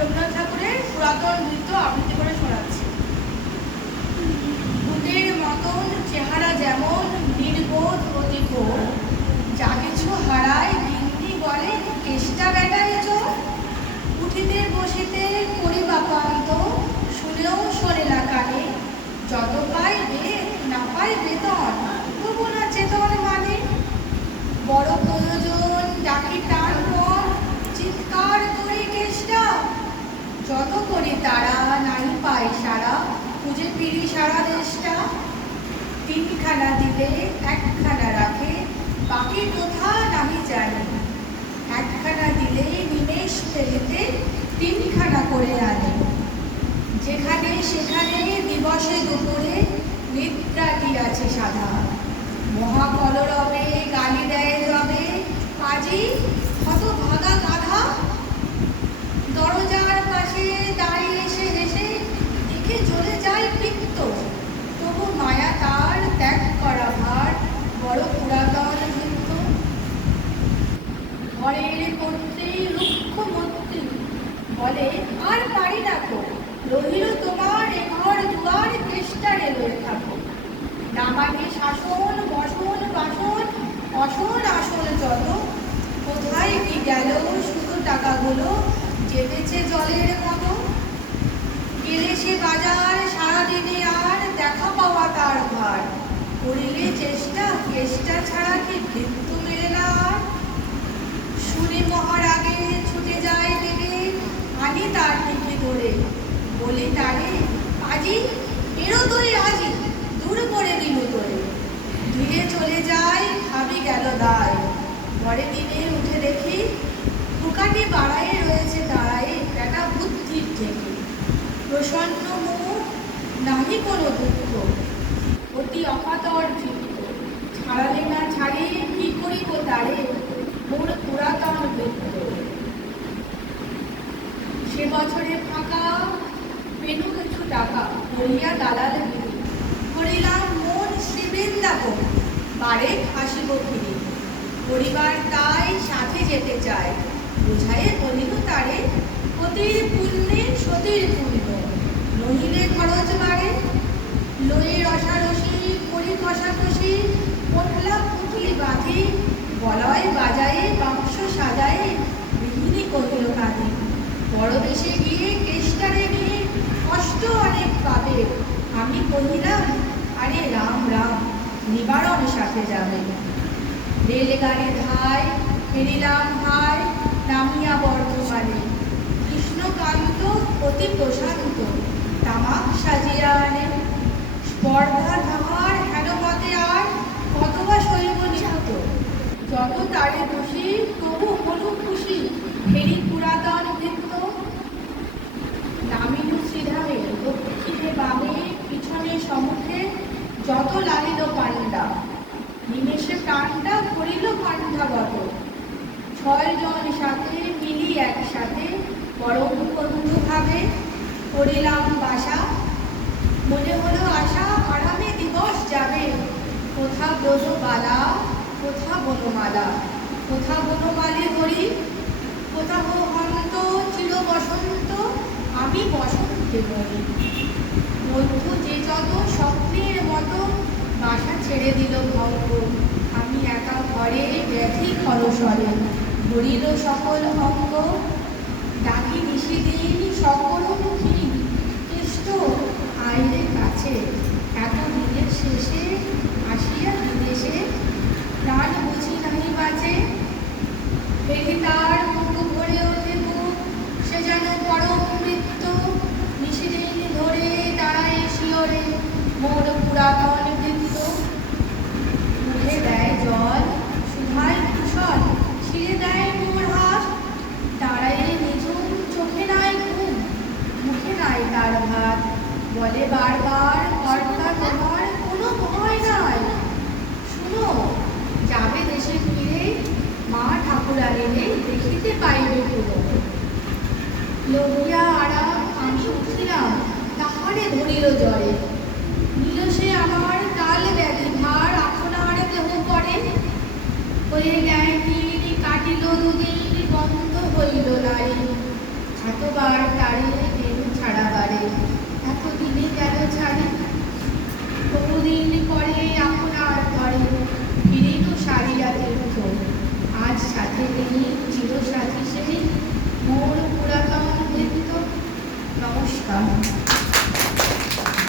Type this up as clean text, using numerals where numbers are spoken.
রবীন্দ্রনাথ ঠাকুরের পুরাতন নৃত্য আবৃত্তি করে শোনাচ্ছি। ভূতের মতন চেহারা যেমন নির্বোধ অতি ঘোর, যা কিছু হারায় গিন্নি বলে কেষ্টা বেটায় চোর। উঠিতে বসিতে করি বাপান্ত, শুনেও শোনে না কানে, যত পাই বেদ না পাই বেতন, তবু না চেতন মানে। বড় প্রয়োজন ডাকি টান পর, চিৎকার করি কেষ্টা, যত করি তারা নাই পাই সারা, খুঁজে ফিরি সারা দেশটা। তিনখানা দিলে একখানা রাখে, বাকি কোথা নাহি জানি, একখানা দিলে নিমেষ ফেলিতে তিনখানা করে আনে। যেখানে সেখানে দিবসে দুপুরে নিদ্রাটি আছে সাধা, মহাকলরবে গালি দেয় যবে পাজি হতভাগা গাধা। দরজার পাশে দাঁড়িয়ে এসে হেসে দেখে চলে যায় পিত্ত, তবু মায়া তার ত্যাগ করা ভার বড় পুরাতন বৃত্ত। ঘরের কর্ত্রী রুক্ষমূর্তি বলে আর পারি না তো, রহিল তোমার এ ঘর দুয়ার কেষ্টারে লয়ে থাকো। নামাকে শাসন বসন বাসন অসন আসন যত, কোথায় কি গেল শুধু টাকাগুলো চেপেছে জলের মতো। গেলে সে বাজার সারাদিনে আর দেখা পাওয়া তার ভার, করিলে চেষ্টা কেষ্টা ছাড়া কি বৃত্ত মেলে না আর। শুনে মহারাগে ছুটে যায় দেবে, আনি তার টিকি ধরে, বলি তারে আজি এরো তোরে আজি, দূর করে দিল তোরে। ধীরে চলে যায় ভাবি গেল দায়, ঘরে দিনে উঠে দেখি বুকাটি বাড়ায় রয়েছে দাঁড়ায় বেটা বুদ্ধির থেকে। প্রসন্ন মুখ নাহি কোনো দুঃখ, অতি অকাতর চিত্ত, ছাড়ালে না ছাড়ে কি করিব তারে মোর পুরাতন বৃত্ত। সে বছরে ফাঁকা পেনু কিছু টাকা করিয়া দালাল গিরি, করিলাম মন শ্রীবৃন্দাবন বারে আসিব ফিরি। পরিবার তাই সাথে যেতে চায়, বুঝায়ে বলিল তারে পতির পুণ্যে সতীর পুণ্য, নহিলে খরচ বাড়ে। লয়ে রসারসি করি কষাকষি, পোটলা পুটলি বাঁধি, বলয় বাজায়ে বাক্স সাজায়ে গৃহিণী কহিল কাঁদে। বড় দেশে গিয়ে কেষ্টারে নিয়ে কষ্ট অনেক পাবে, আমি কহিলাম আরে রাম রাম নিবারণ সাথে যাবে। রেলগাড়ি ধায় ফেরিলাম হায় নামিয়া বর্ধমানে, কৃষ্ণকান্ত অতি প্রশান্ত তামাক সাজিয়া আনে। স্পর্ধা তাহার হেন মতে আর কতবা শৈব নিহত, যত তারে খুশি তবু হলু খুশি ফেরি পুরাতন বৃত্ত। নামিনু শ্রীধামে দক্ষিণে বামে পিছনে সম্মুখে যত লালিল পাণ্ডা, নিমেষে প্রাণটা করিল পাণ্ডাগত। 6 জন সাথে মিলি একসাথে পরম বন্ধু ভাবে করিলাম বাসা। মনে হলো আশা আরামে দিবস যাবে, কোথা ব্রজবালা কোথা বনমালা, কোথা বনমালী হরি, কোথা হন্ত চির বসন্ত, আমি বসন্তে মরি। বন্ধু যে যত স্বপ্নের মতো বাসা ছেড়ে দিল ভঙ্গ, আমি একা ঘরে ব্যাধি খরস্বরে ধরিল সকল অঙ্গ। ডাকি নিশিদিন সকল ক্ষীণ কেষ্ট আইরে কাছে, এত দিনের শেষে আসিয়া বিদেশে প্রাণ বুঝি নাহি বাঁচে। দেখি তার মুখ ভরে ওঠে মুখ, সে যেন পরম মৃত্য, নিশিদিন ধরে দাঁড়ায় শিয়রে মোর পুরাতন বৃত্ত। মুখে দেয় জল সুধায় কুশল, ছিঁড়ে দেয় মোর হাত, দাঁড়ায় নিঝুম চোখে নাই ঘুম, মুখে নাই তার ভাত। বলে বারবার কর্তা তোমার কোনো ভয় নাই, শুনো যাবে দেশে ফিরে মা ঠাকুরানীরে দেখিতে পাইবে পুরো। লইয়া আরাম আমি উঠিলাম তাহারে ধরিল জ্বরে, নিল সে আমার কাল ব্যাধি ভার আপনার দেহ করে। হয়ে জ্ঞান কাটিল দুদিন বন্ধ হইল নাই, এতবার আমি চিরসাথী সেই